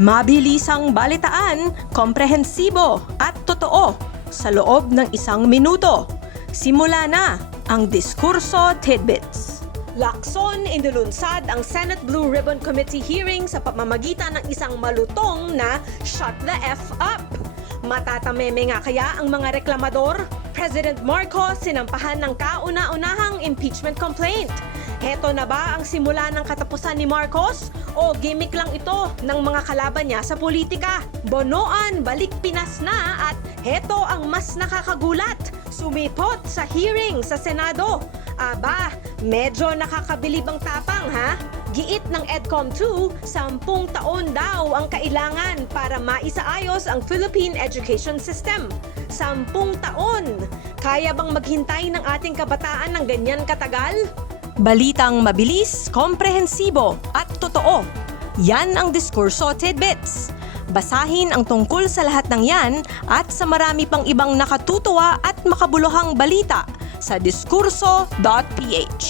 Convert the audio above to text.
Mabilisang balitaan, komprehensibo at totoo sa loob ng 1 minuto. Simula na ang Diskurso Tidbits. Lakson inilunsad ang Senate Blue Ribbon Committee hearing sa pamamagitan ng isang malutong na shut the F up. Matatameme nga kaya ang mga reklamador? President Marcos sinampahan ng kauna-unahang impeachment complaint. Heto na ba ang simula ng katapusan ni Marcos? O gimmick lang ito ng mga kalaban niya sa politika? Bonoan, balik Pinas na at heto ang mas nakakagulat. Sumipot sa hearing sa Senado. Aba, medyo nakakabilib ang tapang ha? Giit ng EDCOM2, 10 taon daw ang kailangan para maisaayos ang Philippine Education System. 10 taon! Kaya bang maghintay ng ating kabataan ng ganyan katagal? Balitang mabilis, komprehensibo at totoo. Yan ang Diskurso Tidbits. Basahin ang tungkol sa lahat ng yan at sa marami pang ibang nakatutuwa at makabuluhang balita sa diskurso.ph.